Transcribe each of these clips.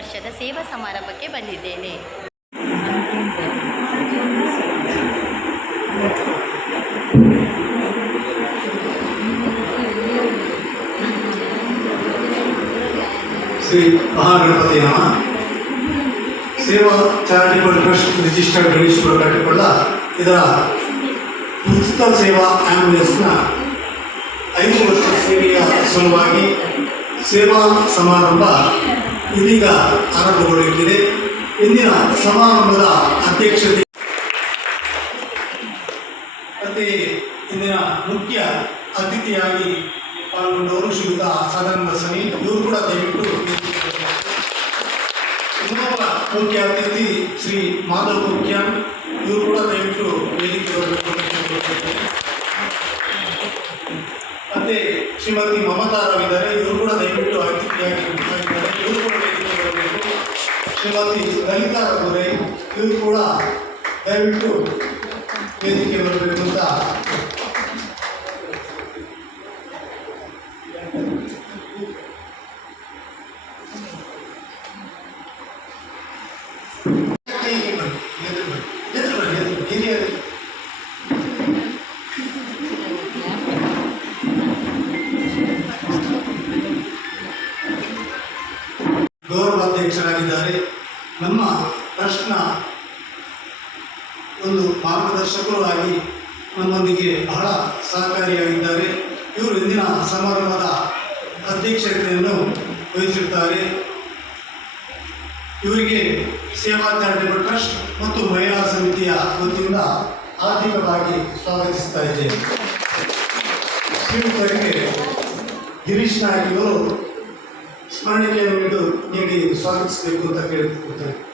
ವರ್ಷದ ಸೇವಾ ಸಮಾರಂಭಕ್ಕೆ ಬಂದಿದ್ದೇನೆ. ಶ್ರೀ ಮಹಾಗಣಪತಿ ನಮ. ಸೇವಾ ಚಾರಿಟಬಲ್ ಟ್ರಸ್ಟ್ ರಿಜಿಸ್ಟರ್ಡ್ ಗಣೇಶ್ವರ ಕಟ್ಟಿಕೊಳ್ಳ ಇದರ ಉಚಿತ ಸೇವಾ ಆಂಬ್ಯುಲೆನ್ಸ್ನ ಐದು ವರ್ಷ ಸೇವೆಯ ಸಲುವಾಗಿ ಸೇವಾ ಸಮಾರಂಭ ಇದೀಗ ಆರಂಭಗೊಳ್ಳಲಿದೆ ಇಂದಿನ ಸಮಾರಂಭದ ಅಧ್ಯಕ್ಷತೆ ಮತ್ತೆ ಇಂದಿನ ಮುಖ್ಯ ಅತಿಥಿಯಾಗಿ ಪಾಲ್ಗೊಂಡವರು ಶ್ರೀಯುತ ಸದಾನಂದ ಸನಿ ಇವರು ಕೂಡ ದಯವಿಟ್ಟು ಇನ್ನೊಬ್ಬ ಮುಖ್ಯ ಅತಿಥಿ ಶ್ರೀ ಮಾಧವ್ ಮುಖ್ಯಾನ್ ಇವರು ಕೂಡ ದಯವಿಟ್ಟು ವೇದಿಕೆ. ಮತ್ತೆ ಶ್ರೀಮತಿ ಮಮತಾ ರಾವ್ ಇದ್ದಾರೆ ಇವರು ಕೂಡ ದಯವಿಟ್ಟು ಅತಿಥಿಯಾಗಿ ಇದ್ದಾರೆ ಇವರು ಕೂಡ ವೇದಿಕೆ ಬರಬೇಕು ಶ್ರೀಮತಿ ಲಲಿತಾ ರಘುರೈ ಇವರು ಕೂಡ ದಯವಿಟ್ಟು ವೇದಿಕೆ ಬರಬೇಕು ಅಂತ ಕೈಗೆ ಬನ್ನಿ, ಎದುರು ಬನ್ನಿ, ಎದುರು ಬನ್ನಿ, ಎದುರು ಬನ್ನಿ, ಹಿರಿಯರು. ಗೌರವಾಧ್ಯಕ್ಷರಾಗಿದ್ದಾರೆ ನಮ್ಮ ಟ್ರಸ್ಟ್ನ ಒಂದು ಮಾರ್ಗದರ್ಶಕರು ಆಗಿ ನಮ್ಮೊಂದಿಗೆ ಬಹಳ ಸಹಕಾರಿಯಾಗಿದ್ದಾರೆ. ಇವರು ಇಂದಿನ ಸಮಾರಂಭದ ಅಧ್ಯಕ್ಷತೆಯನ್ನು ವಹಿಸುತ್ತಾರೆ ಇವರಿಗೆ ಸೇವಾ ಚಾರಿಟಬಲ್ ಟ್ರಸ್ಟ್ ಮತ್ತು ಮಹಿಳಾ ಸಮಿತಿಯ ವತಿಯಿಂದ ಆರ್ಥಿಕವಾಗಿ ಸ್ವಾಗತಿಸ್ತಾ ಇದ್ದೇನೆ. ಗಿರೀಶ್ ನಾಯಕ್ ಇವರು ಸ್ಮರಣಿಕೆಯನ್ನು ನೀಡು ನೀಡಿ ಸ್ವಾಗತಿಸಬೇಕು ಅಂತ ಕೇಳಿಕೊಳ್ತಾರೆ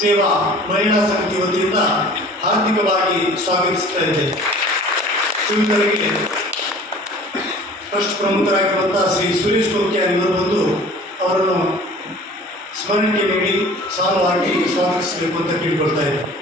ಸೇವಾ ಮಹಿಳಾ ಸಮಿತಿ ವತಿಯಿಂದ ಹಾರ್ದಿಕವಾಗಿ ಸ್ವಾಗತಿಸ್ತಾ ಇದ್ದೇನೆ. ಶ್ರೀಯುತರಿಗೆ ಟ್ರಸ್ಟ್ ಪ್ರಮುಖರಾಗಿರುವಂತಹ ಶ್ರೀ ಸುರೇಶ್ ಕೋಕಿಯಾರ್ ಇವರು ಬಂದು ಅವರನ್ನು ಸ್ಮರಣೆ ನೀಡಿ, ಸಾಲವಾಗಿ ಸ್ವಾಗತಿಸಬೇಕು ಅಂತ ಕೇಳಿಕೊಳ್ತಾ ಇದ್ದಾರೆ.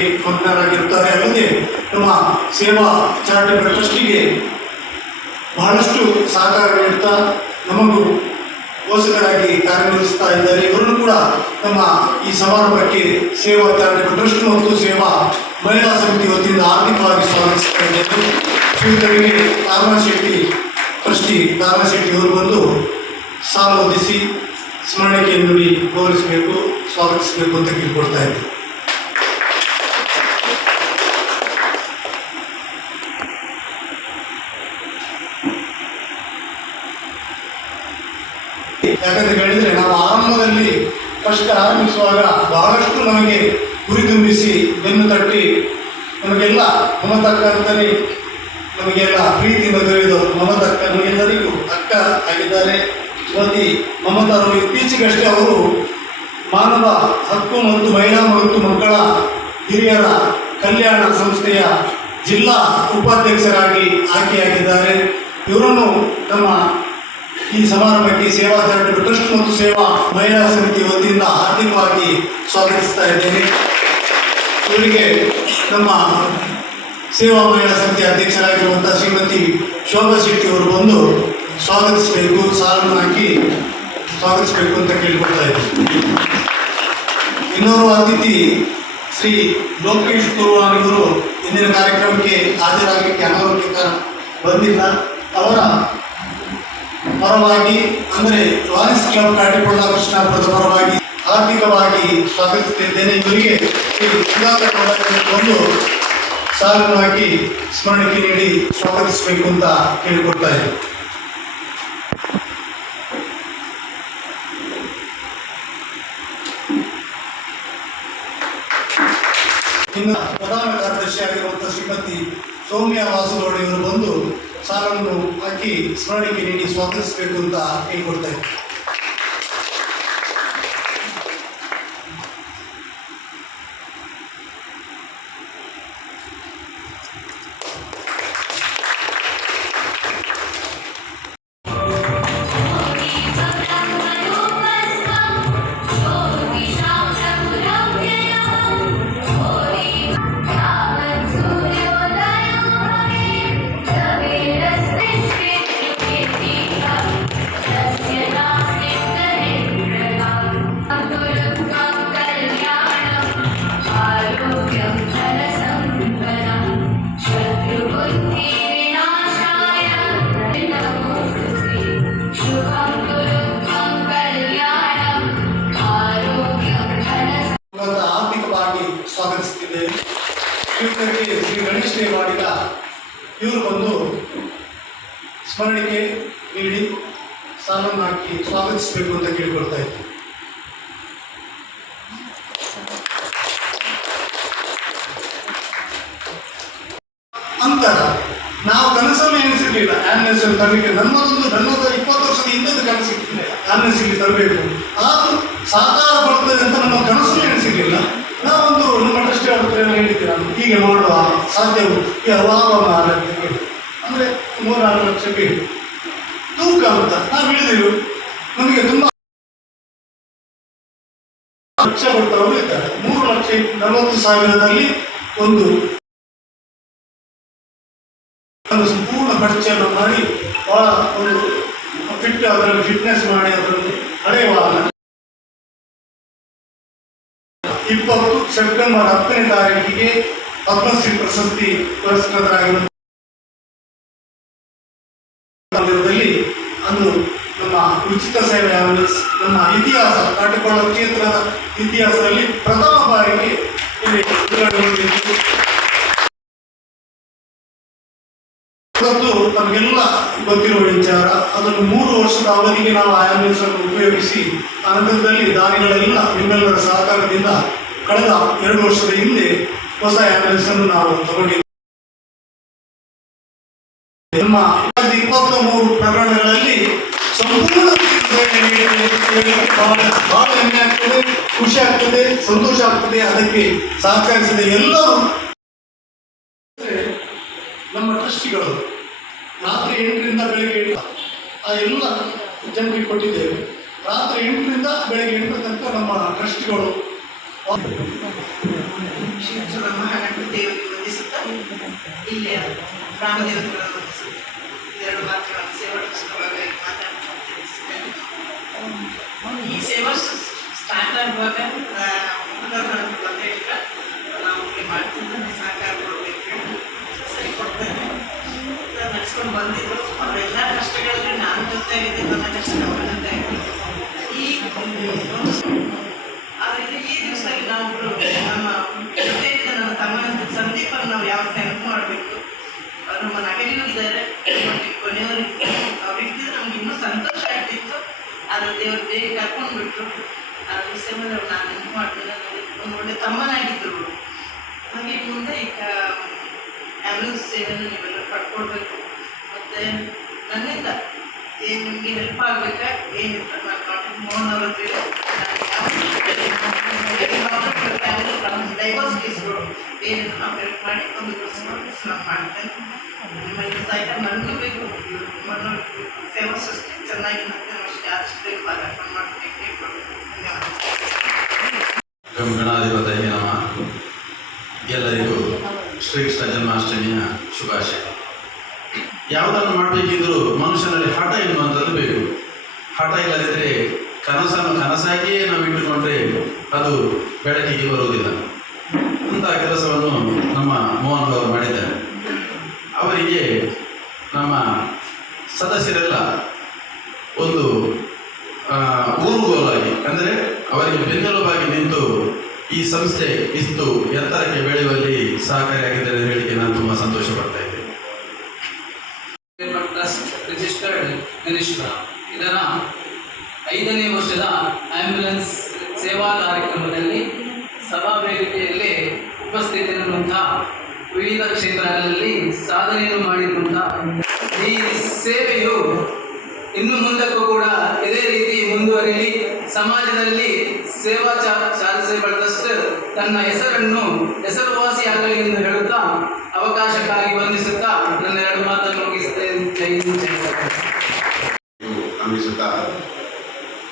ಮಗ್ನರಾಗಿರುತ್ತಾರೆ ಅಲ್ಲದೆ ನಮ್ಮ ಸೇವಾ ಚಾರಿಟಬಲ್ ಟ್ರಸ್ಟಿಗೆ ಬಹಳಷ್ಟು ಸಹಕಾರ ನೀಡುತ್ತಾ ನಮಗೂ ಪೋಷಕರಾಗಿ ಕಾರ್ಯನಿರ್ವಹಿಸ್ತಾ ಇದ್ದಾರೆ. ಇವರನ್ನು ಕೂಡ ನಮ್ಮ ಈ ಸಮಾರಂಭಕ್ಕೆ ಸೇವಾ ಚಾರಿಟಬಲ್ ಟ್ರಸ್ಟ್ ಮತ್ತು ಸೇವಾ ಮಹಿಳಾ ಸಮಿತಿ ವತಿಯಿಂದ ಆರ್ಥಿಕವಾಗಿ ಸ್ವಾಗತಿಸ್ತಾ ಇದ್ದೇನೆ ಶೆಟ್ಟಿ ಟ್ರಸ್ಟಿ ತಾರಾ ಶೆಟ್ಟಿ ಅವರು ಬಂದು ಸಾಲ ಹೊದಿಸಿ ಸ್ಮರಣಿಕೆಯನ್ನು ಗೌರವಿಸಬೇಕು, ಸ್ವಾಗತಿಸಬೇಕು ಅಂತ ಕೇಳಿಕೊಡ್ತಾ ಇದ್ದೀನಿ ಯಾಕಂತ ಹೇಳಿದರೆ ನಾವು ಆರಂಭದಲ್ಲಿ ಫಸ್ಟ್ ಆರಂಭಿಸುವಾಗ ಬಹಳಷ್ಟು ನಮಗೆ ಗುರಿ ತುಂಬಿಸಿ ಬೆನ್ನು ತಟ್ಟಿ ನಮಗೆಲ್ಲ ಮಮತಕ್ಕಂತಲೇ ನಮಗೆಲ್ಲ ಪ್ರೀತಿಯಿಂದ ದೊರೆಯುವುದು ಮಮತಕ್ಕ ನಮಗೆಲ್ಲರಿಗೂ ಅಕ್ಕ ಆಗಿದ್ದಾರೆ. ಶ್ರೀಮತಿ ಮಮತಾರು ಇತ್ತೀಚೆಗಷ್ಟೇ ಅವರು ಮಾನವ ಹಕ್ಕು ಮತ್ತು ಮಹಿಳಾ ಮತ್ತು ಮಕ್ಕಳ ಹಿರಿಯರ ಕಲ್ಯಾಣ ಸಂಸ್ಥೆಯ ಜಿಲ್ಲಾ ಉಪಾಧ್ಯಕ್ಷರಾಗಿ ಆಯ್ಕೆಯಾಗಿದ್ದಾರೆ. ಇವರನ್ನು ನಮ್ಮ ಈ ಸಮಾರಂಭಕ್ಕೆ ಸೇವಾ ಚಾರಿಟಬಲ್ ಟ್ರಸ್ಟ್ ಮತ್ತು ಸೇವಾ ಮಹಿಳಾ ಸಮಿತಿ ವತಿಯಿಂದ ಹಾರ್ದಿಕವಾಗಿ ಸ್ವಾಗತಿಸ್ತಾ ಇದ್ದೇನೆ. ಇವರಿಗೆ ನಮ್ಮ ಸೇವಾ ಮಹಿಳಾ ಸಮಿತಿ ಅಧ್ಯಕ್ಷರಾಗಿರುವಂಥ ಶ್ರೀಮತಿ ಶೋಭಾ ಶೆಟ್ಟಿ ಅವರು ಬಂದು ಸ್ವಾಗತಿಸಬೇಕು, ಸಾಲನ್ನು ಹಾಕಿ ಸ್ವಾಗತಿಸಬೇಕು ಅಂತ ಕೇಳಿಕೊಳ್ತಾ ಇದ್ದೀನಿ. ಇನ್ನೋರ್ವ ಅತಿಥಿ ಶ್ರೀ ಲೋಕೇಶ್ ಕುರುವಾನಿ ಅವರು ಇಂದಿನ ಕಾರ್ಯಕ್ರಮಕ್ಕೆ ಹಾಜರಾಗಲಿಕ್ಕೆ ಅನಾರೋಗ್ಯ ಬಂದಿಲ್ಲ. ಅವರ ಪರವಾಗಿ, ಅಂದ್ರೆ ಲಾಯನ್ಸ್ ಕ್ಲಬ್ ಕಾಟಿಕೊಳ್ಳ ಕೃಷ್ಣಾಪುರದ ಪರವಾಗಿ ಹಾರ್ದಿಕವಾಗಿ ಸ್ವಾಗತಿಸುತ್ತಿದ್ದೇನೆ. ಇವರಿಗೆ ಒಂದು ಸಾಲನ್ನು ಸ್ಮರಣಿಕೆ ನೀಡಿ ಸ್ವಾಗತಿಸಬೇಕು ಅಂತ ಕೇಳಿಕೊಡ್ತಾ ಇದ್ದೀನಿ ಪ್ರಧಾನ ಕಾರ್ಯದರ್ಶಿಯಾಗಿರುವಂತಹ ಶ್ರೀಮತಿ ಸೌಮ್ಯ ವಾಸುಗೌಡ ಇವರು ಬಂದು ಸಾಲನ್ನು ಹಾಕಿ ಸ್ಮರಣಿಕೆ ನೀಡಿ ಸ್ವಾಗತಿಸಬೇಕು ಅಂತ ಹೇಳ್ಕೊಡ್ತಾ ಇದ್ದಾರೆ ಇವರಿಗೆ ಶ್ರೀ ಗಣೇಶ್ ಮಾಡಿದ ಇವರು ಬಂದು ಸ್ಮರಣಿಕೆ ನೀಡಿ ಸಾಲನ್ನು ಹಾಕಿ ಸ್ವಾಗತಿಸಬೇಕು ಅಂತ ಕೇಳ್ಕೊಳ್ತಾ ಇದ್ದೆ ಅಂತರ ನಾವು ಕನಸನ್ನು ಸಿಗಲಿಲ್ಲ ಆಂಬುಲೆನ್ಸ್ ತರಲಿಕ್ಕೆ ನನ್ನದೊಂದು ನನ್ನದ ಇಪ್ಪತ್ತು ವರ್ಷದ ಹಿಂದದ ಕನಸು ಆಂಬುಲೆನ್ಸ್ ಇಲ್ಲಿ ತರಬೇಕು. ಆದರೂ ಸಾಕಾರ ಬರ್ತದೆ ಅಂತ ನಮ್ಮ ಕನಸನ್ನು ಎಣಿಸಿರ್ಲಿಲ್ಲ. ಹೀಗೆ ಮಾಡುವ ಸಾಧ್ಯವು ಯಾವ ಲಾಭ ಮಾರ ಅಂತ ಹೇಳಿ. ಅಂದ್ರೆ ಮೂರಾರು ಲಕ್ಷ ಬೇಕು ತೂಕ ಅಂತ ನಾವು ಹೇಳಿದೆವು. ನಮಗೆ ತುಂಬಾ ಲಕ್ಷ ಕೊಟ್ಟವರು ಇದ್ದಾರೆ. ಮೂರು ಲಕ್ಷ ನಲವತ್ತು ಸಾವಿರದಲ್ಲಿ ಒಂದು ಒಂದು ಸಂಪೂರ್ಣ ಖರ್ಚನ್ನು ಮಾಡಿ ಬಹಳ ಒಂದು ಫಿಟ್ ಅದರಲ್ಲಿ ಫಿಟ್ನೆಸ್ ಮಾಡಿ ಅದರಲ್ಲಿ ಹಳೆಯ ವಾಹನ. ಇಪ್ಪತ್ತು ಸೆಪ್ಟೆಂಬರ್ ಹತ್ತನೇ ತಾರೀಕಿಗೆ ಪದ್ಮಶ್ರೀ ಪ್ರಶಸ್ತಿ ಪುರಸ್ಕೃತರಾಗಿರುವ ಅಂದು ನಮ್ಮ ಉಚಿತ ಸೇವೆ ಆಂಬುಲೆನ್ಸ್ ನಮ್ಮ ಇತಿಹಾಸ, ಕಾಟಿಕೊಳ್ಳ ಕ್ಷೇತ್ರದ ಇತಿಹಾಸದಲ್ಲಿ ಪ್ರಥಮ ಬಾರಿಗೆ ಇಲ್ಲಿ ನಮಗೆಲ್ಲ ಗೊತ್ತಿರುವ ವಿಚಾರ, ಅದನ್ನು ಮೂರು ವರ್ಷದ ಅವಧಿಗೆ ನಾವು ಆಂಬುಲೆನ್ಸ್ ಅನ್ನು ಉಪಯೋಗಿಸಿ ಆನಂದದಲ್ಲಿ ದಾನಿಗಳೆಲ್ಲ ನಿಮ್ಮೆಲ್ಲರ ಸಹಕಾರದಿಂದ ಕಳೆದ ಎರಡು ವರ್ಷದ ಹಿಂದೆ ಹೊಸ ಆಂಬುಲೆನ್ಸ್ ಅನ್ನು ನಾವು ತಗೊಂಡಿದ್ದೇವೆ. ನಮ್ಮ ಇಪ್ಪತ್ತ ಮೂರು ಪ್ರಕರಣಗಳಲ್ಲಿ ಸಂಪೂರ್ಣ ಬಹಳ ಹೆಮ್ಮೆ ಆಗ್ತದೆ, ಖುಷಿ ಆಗ್ತದೆ, ಸಂತೋಷ ಆಗ್ತದೆ, ಅದಕ್ಕೆ ಸಹಕರಿಸಿದೆ ಎಲ್ಲರೂ ನಮ್ಮ ಟ್ರಸ್ಟಿಗಳು. ರಾತ್ರಿ ಎಂಟರಿಂದ ಬೆಳಗ್ಗೆ ಎಂಟು ಆ ಎಲ್ಲ ಜನರಿಗೆ ಕೊಟ್ಟಿದ್ದೇವೆ. ರಾತ್ರಿ ಎಂಟರಿಂದ ಬೆಳಗ್ಗೆ ಎಂಟರ ತನಕ ನಮ್ಮ ಟ್ರಸ್ಟಿಗಳು. ಶಿವಚರ ಮಹಾಗಣಪತಿ ದೇವರಿಗೆ ವಂದಿಸುತ್ತಾ ಇಲ್ಲಿ ರಾಮದೇವರುಗಳನ್ನು ವಂದಿಸುತ್ತಾ ಎರಡು ಮಾತುಗಳನ್ನು ಸೇವಡಿಸುವಾಗ ಮಾತಾಡ್ತಾ ಈ ಸೇವಾ ಸ್ಟಾರ್ಟ್ ಆಗುವಾಗ ಬಂದಿಲ್ಲ ನಾವು ಇಲ್ಲಿ ಮಾಡ್ತಿದ್ದೇನೆ ಸಹಕಾರ ಕೊಡಬೇಕು ಸರಿ ಕೊಡ್ತೇನೆ ನಡೆಸ್ಕೊಂಡು ಬಂದಿದ್ರು ಅವರೆಲ್ಲ ಕಷ್ಟಗಳಲ್ಲಿ ನಾನು ಜೊತೆಯಾಗಿದೆ ನನ್ನ ಕಷ್ಟ ಅವರ ಜೊತೆಯಾಗಿದೆ ಈ ಒಂದು ಆದರೆ ಈ ದಿವಸದಲ್ಲಿ ನಾವು ನಮ್ಮ ಜೊತೆಗಿದ್ದ ನನ್ನ ತಮ್ಮನ ಸಂದೀಪನ್ನು ನಾವು ಯಾವ ನೆನಪು ಮಾಡಬೇಕು ಅವ್ರು ನಮ್ಮ ನಗಲಿದ್ದಾರೆ ಕೊನೆಯವರಿಗೆ ಅವ್ರು ಇದ್ದಿದ್ರೆ ನಮ್ಗೆ ಇನ್ನೂ ಸಂತೋಷ ಆಗ್ತಿತ್ತು ಆದರೆ ದೇವರು ಬೇಗ ಕರ್ಕೊಂಡು ಬಿಟ್ರು ಆ ವಿಷಯದಲ್ಲಿ ಅವ್ರು ನಾನು ನೆನಪು ಮಾಡ್ತೀನಿ ಒಂದು ಒಳ್ಳೆ ತಮ್ಮನಾಗಿದ್ದರು ಹಾಗೆ ಮುಂದೆ ಈಗ ಆ್ಯಂಬುಲೆನ್ಸ್ ಸೇವೆಯನ್ನು ನೀವೆಲ್ಲ ಪಡ್ಕೊಳ್ಬೇಕು ಮತ್ತು ನನ್ನಿಂದ ಏನು ನಿಮಗೆ ಹೆಲ್ಪ್ ಆಗಬೇಕಾ ಏನಿಲ್ಲ ನಾನು ಡಾಕ್ಟರ್ ಮೋಹನ್ ಅವ್ರ ಹತ್ರ ಡೈವರ್ಸ್ ಕೇಸ್ಗಳು ನಮ ಎಲ್ಲರಿಗೂ ಶ್ರೀಕೃಷ್ಣ ಜನ್ಮಾಷ್ಟಮಿಯ ಶುಭಾಶಯ. ಯಾವುದನ್ನು ಮಾಡಬೇಕಿದ್ರೂ ಮನುಷ್ಯನಲ್ಲಿ ಹಠ ಎನ್ನುವಂಥದ್ದು ಬೇಕು. ಹಠ ಇಲ್ಲದಿದ್ದರೆ ಕನಸನ್ನು ಕನಸಾಗಿಯೇ ನಾವು ಇಟ್ಟುಕೊಂಡ್ರೆ ಅದು ಬೆಳಕಿಗೆ ಬರುವುದಿಲ್ಲ. ಅಂತಹ ಕೆಲಸವನ್ನು ನಮ್ಮ ಮೋಹನ್ ಅವರು ಮಾಡಿದ್ದಾರೆ. ಅವರಿಗೆ ನಮ್ಮ ಸದಸ್ಯರೆಲ್ಲ ಒಂದು ಊರುಗೋಲಾಗಿ, ಅಂದರೆ ಅವರಿಗೆ ಬೆನ್ನೆಲುಬಾಗಿ ನಿಂತು ಈ ಸಂಸ್ಥೆ ಇಷ್ಟು ಎತ್ತರಕ್ಕೆ ಬೆಳೆಯುವಲ್ಲಿ ಸಹಕಾರಿಯಾಗಿದ್ದಾರೆ ಹೇಳಿಕೆ ನಾನು ತುಂಬ ಸಂತೋಷ ಪಡ್ತಾ ಇದ್ದೇನೆ ಟ್ರಸ್ಟ್ ರಿಜಿಸ್ಟರ್ಡ್ ಗಣೇಶ್ವರ ಇದರ ಐದನೇ ವರ್ಷದ ಆಂಬ್ಯುಲೆನ್ಸ್ ಸೇವಾ ಕಾರ್ಯಕ್ರಮದಲ್ಲಿ ಸಭಾ ವೇದಿಕೆಯಲ್ಲಿ ಉಪಸ್ಥಿತಿರುವಂತಹ ವಿವಿಧ ಕ್ಷೇತ್ರಗಳಲ್ಲಿ ಸಾಧನೆಯನ್ನು ಮಾಡಿಕೊಂಡ ಈ ಸೇವೆಯು ಇನ್ನು ಮುಂದಕ್ಕೂ ಕೂಡ ಇದೇ ರೀತಿ ಮುಂದುವರಿಯಲಿ ಸಮಾಜದಲ್ಲಿ ಸೇವಾ ಚಾ ಟ್ರಸ್ಟ್ ತನ್ನ ಹೆಸರನ್ನು ಹೆಸರುವಾಸಿಯಾಗಲಿ ಎಂದು ಹೇಳುತ್ತಾ ಅವಕಾಶಕ್ಕಾಗಿ ವಂದಿಸುತ್ತಾ ನನ್ನ ಎರಡು ಮಾತನ್ನು ಮುಗಿಸುತ್ತೇನೆ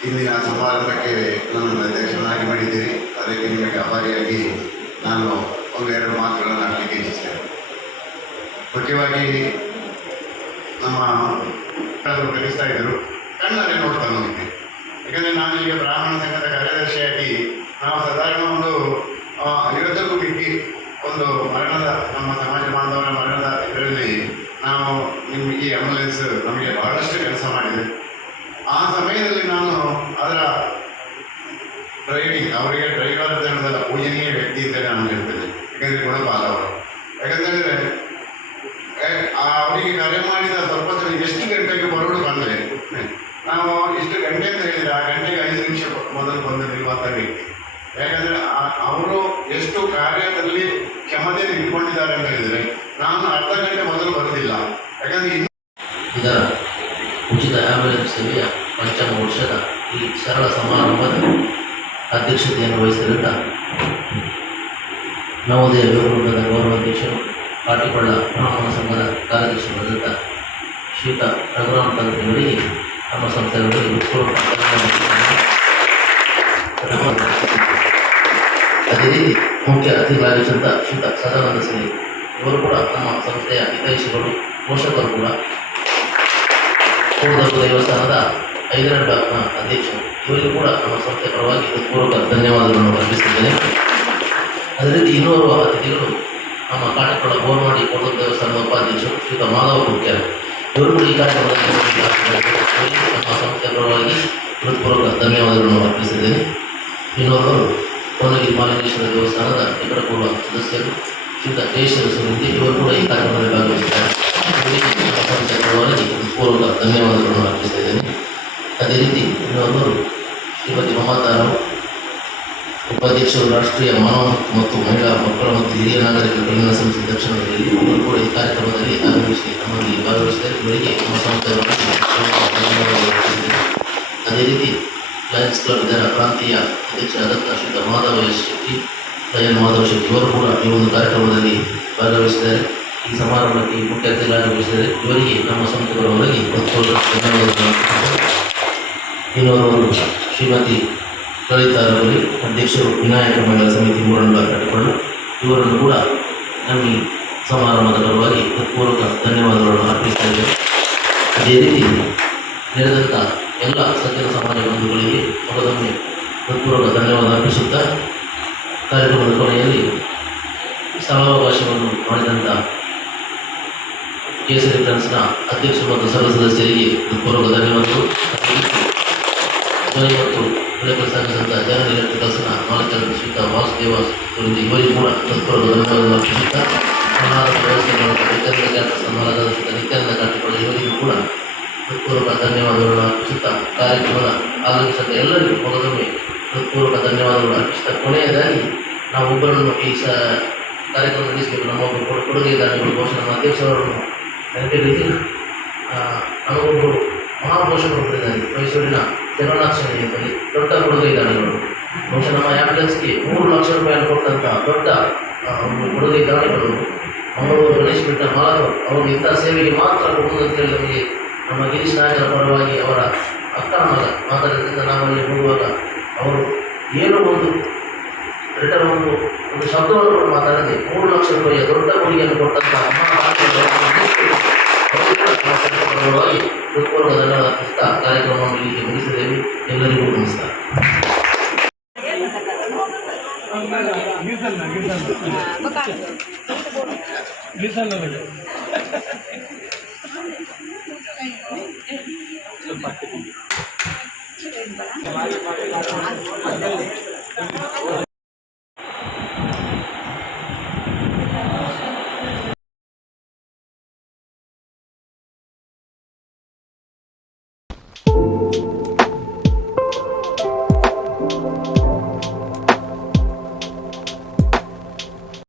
ಇಂದಿನ ಸಮಾರಂಭಕ್ಕೆ ನನ್ನನ್ನು ಅಧ್ಯಕ್ಷನಾಗಿ ಮಾಡಿದ್ದೀರಿ. ಅದಕ್ಕೆ ನಿಮಗೆ ನಾನು ಒಂದೆರಡು ಮಾತುಗಳನ್ನು ಮುಖ್ಯವಾಗಿ ನಮ್ಮ ಕಲಿಸ್ತಾ ಇದ್ದರು. ಕಣ್ಣಲ್ಲಿ ನೋಡ್ತಾ ನೋಡಿದ್ದೆ ಯಾಕಂದರೆ ನಾನು ಈಗ ಬ್ರಾಹ್ಮಣ ಸಂಘದ ಕಾರ್ಯದರ್ಶಿಯಾಗಿ ನಾವು ಸಾಧಾರಣ ಒಂದು ಆ, ಬಿಟ್ಟು ಒಂದು ಮರಣದ ನಮ್ಮ ಸಮಾಜ ಬಾಂಧವರ ಮರಣದ ಇದರಲ್ಲಿ ನಾವು ನಿಮಗೆ ಈ ಆಂಬುಲೆನ್ಸ್ ನಮಗೆ ಬಹಳಷ್ಟು ಕೆಲಸ ಮಾಡಿದೆ. ಆ ಸಮಯದಲ್ಲಿ ನಾನು ಅದರ ಡ್ರೈವಿಂಗ್ ಅವರಿಗೆ ಡ್ರೈವರ್ ಅಂತ ಹೇಳೋದಲ್ಲ ಪೂಜನೀಯ ವ್ಯಕ್ತಿ ಅಂತಲೇ ನಾನು ಹೇಳ್ತೇನೆ ಯಾಕಂದರೆ ಗುಣಪಾಲ ಅವರು ಯಾಕಂತೇಳಿದ್ರೆ ಏ, ಆ ಅವರಿಗೆ ಕರೆ ಮಾಡಿದ ಸ್ವಲ್ಪ ಹೊತ್ತು ಎಷ್ಟು ಗಂಟೆಗೆ ಬರೋಡು ಬಂದರೆ ನಾವು ಇಷ್ಟು ಗಂಟೆ ಅಂತ ಹೇಳಿದ್ರೆ ಆ ಗಂಟೆಗೆ ಐದು ನಿಮಿಷ ಮೊದಲು ಬಂದು ವ್ಯಕ್ತಿ ಯಾಕಂದರೆ ಅವರು ಎಷ್ಟು ಕಾರ್ಯದಲ್ಲಿ ಕ್ಷಮತೆ ಇಟ್ಕೊಂಡಿದ್ದಾರೆ ಅಂತ ಹೇಳಿದ್ರೆ ನಾನು ಅರ್ಧ ಗಂಟೆ ಮೊದಲು ಬರಲಿಲ್ಲ ಯಾಕಂದರೆ ಇದರ ಉಚಿತ ಆಂಬ್ಯುಲೆನ್ಸ್ ಸೇವೆಯ ಪಂಚಮ ವರ್ಷದ ಈ ಸರಳ ಸಮಾರಂಭದ ಅಧ್ಯಕ್ಷತೆಯನ್ನು ವಹಿಸಿದ್ದ ನವೋದಯ ಗೌರವದ ಗೌರವಾಧ್ಯಕ್ಷರು ಪಾಟಿಕೊಳ್ಳ ಬ್ರಾಹ್ಮಣ ಸಂಘದ ಕಾರ್ಯದರ್ಶಿಗಳಾದಂಥ ಶ್ರೀಯುತ ರಘುರಾಮ್ ತಂತ್ರಿಗಳಿಗೆ ನಮ್ಮ ಧನ್ಯವಾದಗಳು. ಅದೇ ರೀತಿ ಮುಖ್ಯ ಅತಿಥಿಗಳಾಗಿದ್ದಂಥ ಶ್ರೀತ ಸದಾನಂದ ಸಿಂಗ್ ಇವರು ಕೂಡ ನಮ್ಮ ಸಂಸ್ಥೆಯ ಹಿತೈಷಿಗಳು ಪೋಷಕರು ಕೂಡ ಕೂಡದರ್ಗ ದೇವಸ್ಥಾನದ ಐದನೇ ಬ್ಲಾಕ್ನ ಅಧ್ಯಕ್ಷರು ಇವರಿಗೂ ಕೂಡ ನಮ್ಮ ಸಂಸ್ಥೆ ಪರವಾಗಿ ಪೂರ್ವಕ ಧನ್ಯವಾದಗಳನ್ನು ಅರ್ಪಿಸುತ್ತೇನೆ ಅದೇ ರೀತಿ ಇನ್ನೋರ್ವ ಅತಿಥಿಗಳು ನಮ್ಮ ಕಾಟಕೊಳ್ಳ ಬೋರ್ಮಾಡಿ ಕೂಡದರ್ಗ ದೇವಸ್ಥಾನದ ಉಪಾಧ್ಯಕ್ಷರು ಶ್ರೀತ ಮಾಧವ ಮುಖ್ಯ ಇವರು ಕೂಡ ಈ ಕಾರ್ಯಕ್ರಮದಲ್ಲಿ. ನಮ್ಮ ಸಂಸ್ಥೆ ಪರವಾಗಿ ಹೃತ್ಪೂರ್ವಕ ಧನ್ಯವಾದಗಳನ್ನು ಅರ್ಪಿಸಿದ್ದೇನೆ ಇನ್ನೋರ್ವರು ಕೋನಗಿರಿ ಮಾಲಿಕೇಶ್ವರ ದೇವಸ್ಥಾನದ ನಿಕಟ ಕೂಡ ಸದಸ್ಯರು ಶ್ರೀಯುತ ಕೇಶವ ಸಮಿತಿ ಇವರು ಕೂಡ ಈ ಕಾರ್ಯಕ್ರಮದಲ್ಲಿ ಭಾಗವಹಿಸಿದ್ದಾರೆ. ಪೂರ್ವಕ ಧನ್ಯವಾದಗಳನ್ನು ಅರ್ಪಿಸ್ತಾ ಇದ್ದೇನೆ. ಅದೇ ರೀತಿ ಇನ್ನೊಬ್ಬರು ಶ್ರೀಮತಿ ಮಮತಾರಾವ್ ಉಪಾಧ್ಯಕ್ಷರು ರಾಷ್ಟ್ರೀಯ ಮಾನವ ಹಕ್ಕು ಮತ್ತು ಮಹಿಳಾ ಮಕ್ಕಳ ಮತ್ತು ಹಿರಿಯ ನಾಗರಿಕ ಕಲ್ಯಾಣ ಸಂಸ್ಥೆ ದಕ್ಷಿಣದಲ್ಲಿ ಇವರು ಕೂಡ ಈ ಕಾರ್ಯಕ್ರಮದಲ್ಲಿ ಆಗಮಿಸಿ ನಮ್ಮಲ್ಲಿ ಭಾಗವಹಿಸಿದ್ದಾರೆ. ಇವರಿಗೆ ನಮ್ಮ ಸಂಸ್ಥೆಯ. ಅದೇ ರೀತಿ ಲಯನ್ಸ್ ಕ್ಲಬ್ ಪ್ರಾಂತೀಯ ಪ್ರಾಂತೀಯ ಅಧ್ಯಕ್ಷರಾದಂಥ ಶ್ರೀಯುತ ಮಾಧವ ಶೆಟ್ಟಿ ದಯಾನ್ ಮಾಧವ ಶೆಟ್ಟಿ ಇವರು ಕೂಡ ಈ ಒಂದು ಕಾರ್ಯಕ್ರಮದಲ್ಲಿ ಭಾಗವಹಿಸಿದ್ದಾರೆ. ಈ ಸಮಾರಂಭಕ್ಕೆ ಮುಖ್ಯ ಅತಿಥಿಗಳಾಗಿ ಇವರಿಗೆ ನಮ್ಮ ಸಂಸ್ಥೆಗಳ ಹೃತ್ಪೂರ್ವಕ ಧನ್ಯವಾದಗಳು ಅರ್ಪಿಸುತ್ತೇನೆ. ಶ್ರೀಮತಿ ಲಲಿತಾ ರವಲಿ ಅಧ್ಯಕ್ಷರು ವಿನಾಯಕ ಮಂಡಲ ಸಮಿತಿ ಮೂರನ್ನು ಕಟ್ಟಿಕೊಂಡು ಇವರನ್ನು ಕೂಡ ನಮ್ಮ ಸಮಾರಂಭದ ಪರವಾಗಿ ಪೂರ್ವಕ ಧನ್ಯವಾದಗಳನ್ನು ಅರ್ಪಿಸ್ತಾ ಅದೇ ರೀತಿ ನಡೆದಂಥ ಎಲ್ಲ ಸಜ್ಜನ ಸಮಾಜ ಬಂಧುಗಳಿಗೆ ಮಗದೊಮ್ಮೆ ಹೃತ್ಪೂರ್ವಕ ಧನ್ಯವಾದ ಅರ್ಪಿಸುತ್ತಾ ಕಾರ್ಯಕ್ರಮದ ಕೊನೆಯಲ್ಲಿ ಸ್ಥಳಾವಕಾಶವನ್ನು ಮಾಡಿದಂಥ ಕೇಸರಿ ಫ್ರೆಂಡ್ಸ್ನ ಅಧ್ಯಕ್ಷ ಮತ್ತು ಸರ್ವ ಸದಸ್ಯರಿಗೆ ಹೃತ್ಪೂರ್ವಕ ಧನ್ಯವಾದಗಳು. ಧ್ವನಿ ಮತ್ತು ವಿಳಂಬ ಸಂಘದ ಜನರ ಎಲೆಕ್ಟ್ರಿಕಲ್ಸ್ನ ಮಾಲೀಕರ ಶ್ರೀಯುತ ವಾಸುದೇವ ಇವರಿಗೂ ಕೂಡ ಹೃತ್ಪೂರ್ವಕ ಧನ್ಯವಾದಗಳು ಅರ್ಪಿಸುತ್ತಾ ವ್ಯವಸ್ಥೆ ಮಾಡುತ್ತಾ ನಿತ್ಯಾನಂದ ನಿತ್ಯಾನಂದ ಇವರಿಗೂ ಕೂಡ ಹೃತ್ಪೂರ್ವಕ ಧನ್ಯವಾದಗಳನ್ನು ಅರ್ಪಿಸುತ್ತಾ ಕಾರ್ಯಕ್ರಮದ ಆಗಮಿಸಿದ ಎಲ್ಲರಿಗೂ ಮೊದಲೊಮ್ಮೆ ಹೃತ್ಪೂರ್ವಕ ಧನ್ಯವಾದಗಳು ಅರ್ಪಿಸಿದ ಕೊನೆಯದಾಗಿ ನಾವು ಒಬ್ಬರನ್ನು ಈ ಸ ಕಾರ್ಯಕ್ರಮ ನಡೆಸಬೇಕು ನಮ್ಮ ಒಬ್ಬರು ಕೊಡು- ಕೊಡುಗೆದಾರಗಳು ಬಹುಶಃ ನಮ್ಮ ಅಧ್ಯಕ್ಷರವರನ್ನು ನೆನಪಿರಲಿಲ್ಲ ನಮಗೊಬ್ಬರು ಮಹಾಪೋಷಕರು ಕೊಟ್ಟಿದ್ದಾರೆ ಮೈಸೂರಿನ ಜಗನ್ನಾಥ ಶಾಲೆಯಲ್ಲಿ ದೊಡ್ಡ ಕೊಡುಗೆದಾರಗಳು ಬಹುಶಃ ನಮ್ಮ ಆ್ಯಂಬುಲೆನ್ಸ್ಗೆ ಮೂರು ಲಕ್ಷ ರೂಪಾಯಿಯನ್ನು ಕೊಟ್ಟಂಥ ದೊಡ್ಡ ಕೊಡುಗೆದಾರಗಳು ಮಂಗಳೂರು ಗಣೇಶ್ ಬಿಟ್ಟ ಮಾಲರು ಅವರು ಇಂಥ ಸೇವೆಗೆ ಮಾತ್ರ ಕೊಡುವುದಂತೇಳಿ ನಮಗೆ ನಮ್ಮ ಗಿರೀಶ್ ನಾಯಕರ ಪರವಾಗಿ ಅವರ ಅಕ್ಕನ ಮಗ ಮಾತಾಡಿದ್ದರಿಂದ ನಾವು ಅಲ್ಲಿ ಹೋಗುವಾಗ ಅವರು ಏನು ಒಂದು ರಿಟರ್ನ್ ಒಂದು ಒಂದು ಶಬ್ದವನ್ನು ಮಾತಾಡದೆ ಮೂರು ಲಕ್ಷ ರೂಪಾಯಿಯ ದೊಡ್ಡ ಕೊಡುಗೆಯನ್ನು ಕೊಟ್ಟಂತಹ ಪರವಾಗಿ ಅರ್ಪಿಸ್ತಾ ಕಾರ್ಯಕ್ರಮವನ್ನು ಇಲ್ಲಿಗೆ ಮುಗಿಸಿದ್ದೇವೆ ಎಲ್ಲರಿಗೂ ನಮಸ್ಕಾರ ¿Verdad? ¿Verdad? ¿Verdad?